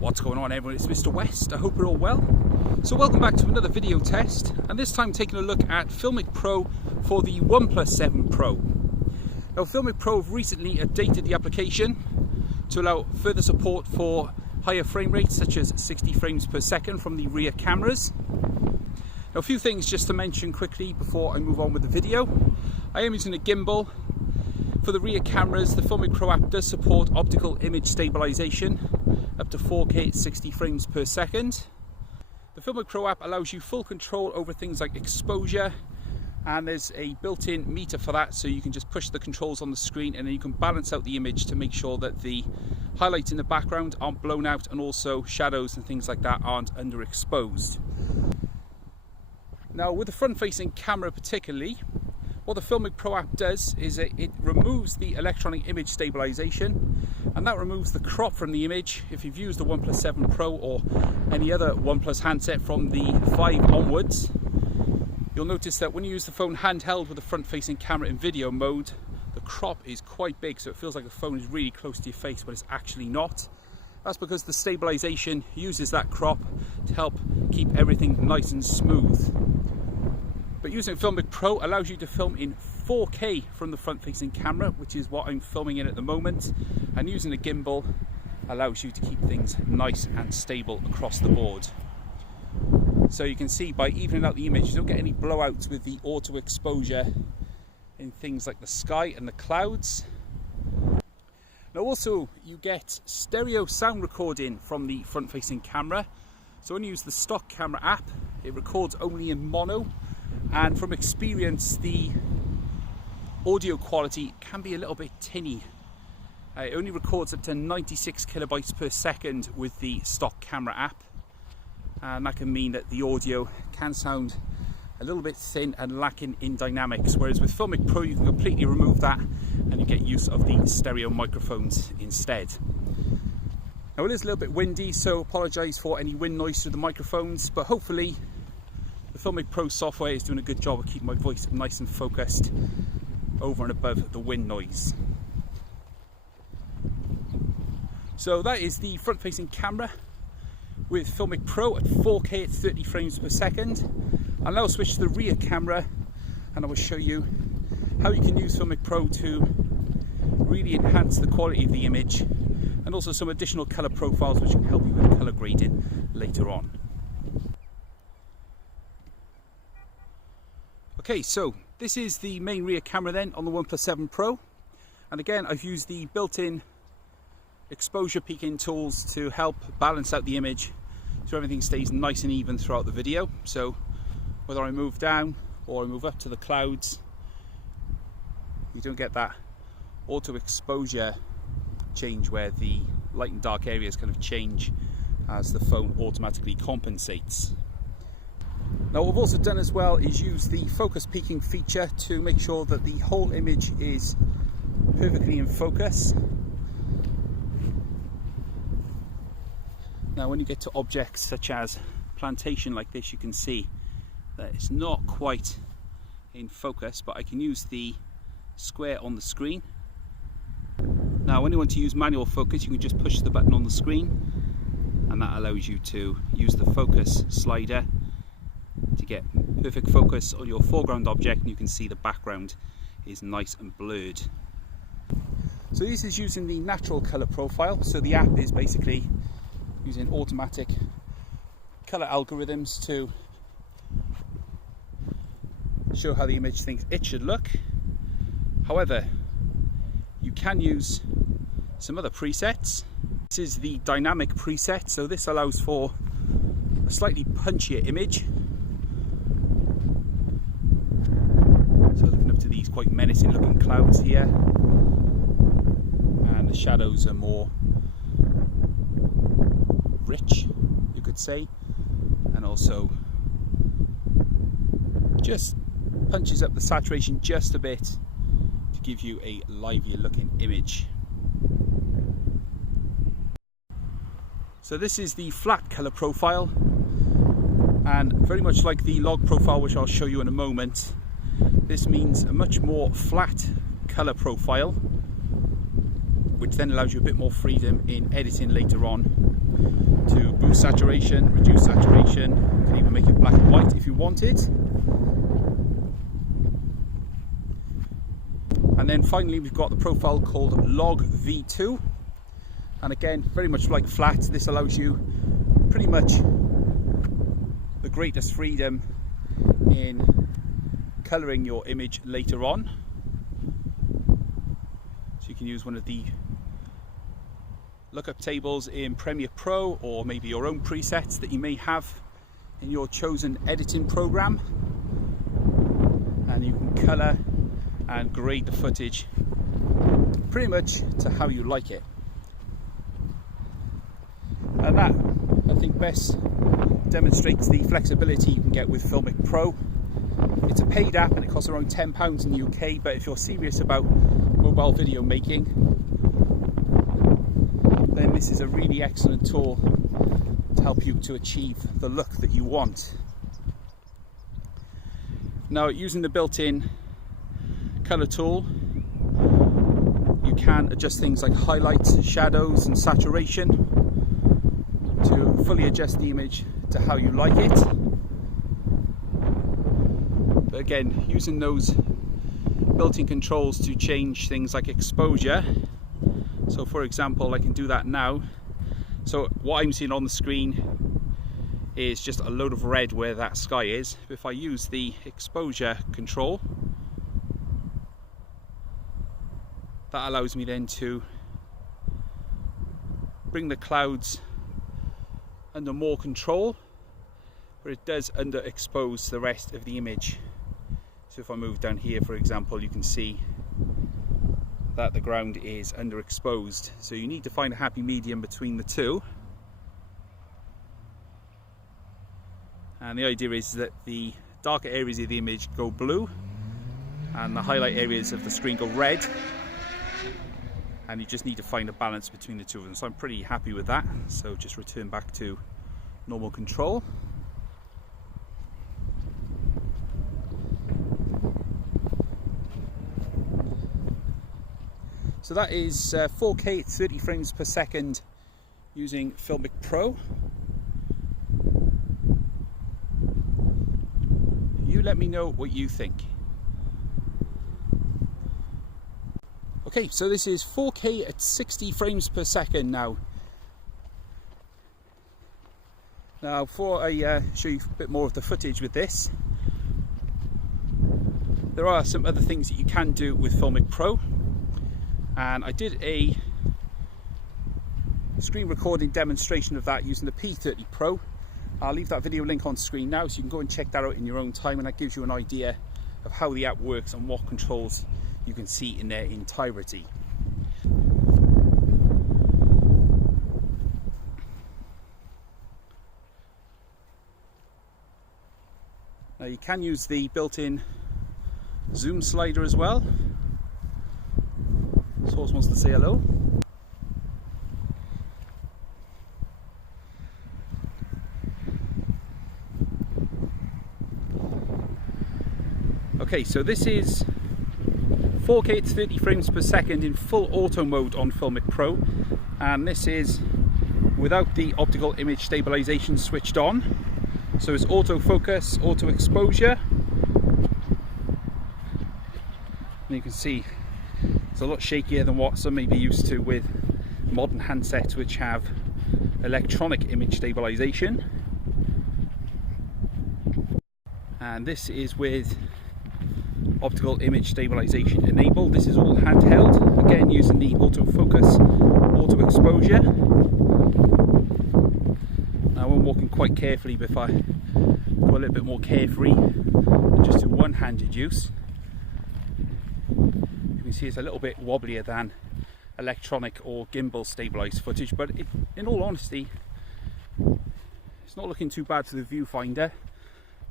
What's going on, everyone? It's Mr. West. I hope you're all well. So welcome back to another video test, and this time taking a look at Filmic Pro for the OnePlus 7 Pro. Now Filmic Pro have recently updated the application to allow further support for higher frame rates such as 60 frames per second from the rear cameras. Now a few things just to mention quickly before I move on with the video. I am using a gimbal. For the rear cameras, the Filmic Pro app does support optical image stabilization up to 4K at 60 frames per second. The Filmic Pro app allows you full control over things like exposure, and there's a built-in meter for that, so you can just push the controls on the screen and then you can balance out the image to make sure that the highlights in the background aren't blown out and also shadows and things like that aren't underexposed. Now with the front-facing camera particularly, what the Filmic Pro app does is it removes the electronic image stabilization, and that removes the crop from the image. If you've used the OnePlus 7 Pro or any other OnePlus handset from the 5 onwards, you'll notice that when you use the phone handheld with the front-facing camera in video mode, the crop is quite big, so it feels like the phone is really close to your face, but it's actually not. That's because the stabilization uses that crop to help keep everything nice and smooth. But using Filmic Pro allows you to film in 4K from the front-facing camera, which is what I'm filming in at the moment, and using a gimbal allows you to keep things nice and stable across the board. So you can see by evening out the image, you don't get any blowouts with the auto exposure in things like the sky and the clouds. Now also you get stereo sound recording from the front-facing camera. So when you use the stock camera app, it records only in mono. And from experience, the audio quality can be a little bit tinny. It only records up to 96 kilobytes per second with the stock camera app, and that can mean that the audio can sound a little bit thin and lacking in dynamics, whereas with Filmic Pro you can completely remove that and you get use of the stereo microphones instead. Now it is a little bit windy, so apologise for any wind noise through the microphones, but hopefully the Filmic Pro software is doing a good job of keeping my voice nice and focused over and above the wind noise. So that is the front-facing camera with Filmic Pro at 4K at 30 frames per second. I'll now switch to the rear camera and I will show you how you can use Filmic Pro to really enhance the quality of the image, and also some additional colour profiles which can help you with colour grading later on. Okay, so this is the main rear camera then on the OnePlus 7 Pro, and again I've used the built-in exposure peaking tools to help balance out the image so everything stays nice and even throughout the video. So whether I move down or I move up to the clouds, you don't get that auto exposure change where the light and dark areas kind of change as the phone automatically compensates. Now what I've also done as well is use the focus peaking feature to make sure that the whole image is perfectly in focus. Now when you get to objects such as plantation like this, you can see that it's not quite in focus, but I can use the square on the screen. Now when you want to use manual focus, you can just push the button on the screen and that allows you to use the focus slider to get perfect focus on your foreground object, and you can see the background is nice and blurred. So this is using the natural color profile, so the app is basically using automatic color algorithms to show how the image thinks it should look. However, you can use some other presets. This is the dynamic preset, so this allows for a slightly punchier image. So looking up to these quite menacing looking clouds here, and the shadows are more rich, you could say, and also just punches up the saturation just a bit to give you a livelier looking image. So this is the flat color profile, and very much like the log profile, which I'll show you in a moment, this means a much more flat color profile. which then allows you a bit more freedom in editing later on to boost saturation, reduce saturation. You can even make it black and white if you wanted. And then finally we've got the profile called Log V2, and again, very much like flat, this allows you pretty much the greatest freedom in colouring your image later on. So you can use one of the lookup tables in Premiere Pro, or maybe your own presets that you may have in your chosen editing program, and you can colour and grade the footage pretty much to how you like it. And that, I think, best demonstrates the flexibility you can get with Filmic Pro. It's a paid app and it costs around £10 in the UK, but if you're serious about mobile video making, then this is a really excellent tool to help you to achieve the look that you want. Now, using the built-in colour tool, you can adjust things like highlights, shadows and saturation to fully adjust the image to how you like it. But again, using those built-in controls to change things like exposure. So for example, I can do that now. So what I'm seeing on the screen is just a load of red where that sky is. If I use the exposure control, that allows me then to bring the clouds under more control, where it does underexpose the rest of the image. So if I move down here, for example, you can see that the ground is underexposed. So you need to find a happy medium between the two. And the idea is that the darker areas of the image go blue and the highlight areas of the screen go red. And you just need to find a balance between the two of them. So I'm pretty happy with that. So just return back to normal control. So that is 4K at 30 frames per second using Filmic Pro. You let me know what you think. Okay, so this is 4K at 60 frames per second now. Now, before I show you a bit more of the footage with this, there are some other things that you can do with Filmic Pro. And I did a screen recording demonstration of that using the P30 Pro. I'll leave that video link on screen now, so you can go and check that out in your own time, and that gives you an idea of how the app works and what controls you can see in their entirety. Now you can use the built-in zoom slider as well. Source wants to say hello. Okay, so this is 4K at 30 frames per second in full auto mode on Filmic Pro, and this is without the optical image stabilization switched on. So it's auto focus, auto exposure, and you can see it's a lot shakier than what some may be used to with modern handsets which have electronic image stabilization. And this is with optical image stabilization enabled. This is all handheld, again using the autofocus, auto exposure. Now I'm walking quite carefully, but if I go a little bit more carefree and just do one-handed use, you can see it's a little bit wobblier than electronic or gimbal stabilized footage, but in all honesty, it's not looking too bad for the viewfinder.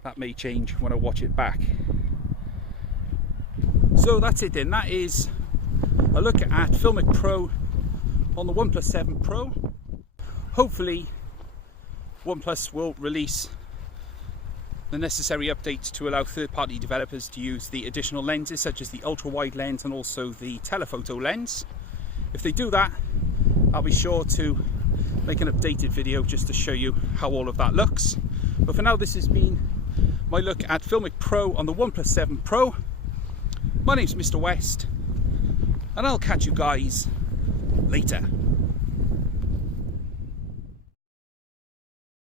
That may change when I watch it back. So that's it then. That is a look at Filmic Pro on the OnePlus 7 Pro. Hopefully OnePlus will release the necessary updates to allow third-party developers to use the additional lenses such as the ultra-wide lens and also the telephoto lens. If they do that, I'll be sure to make an updated video just to show you how all of that looks. But for now, this has been my look at Filmic Pro on the OnePlus 7 Pro. My name's Mr. West, and I'll catch you guys later.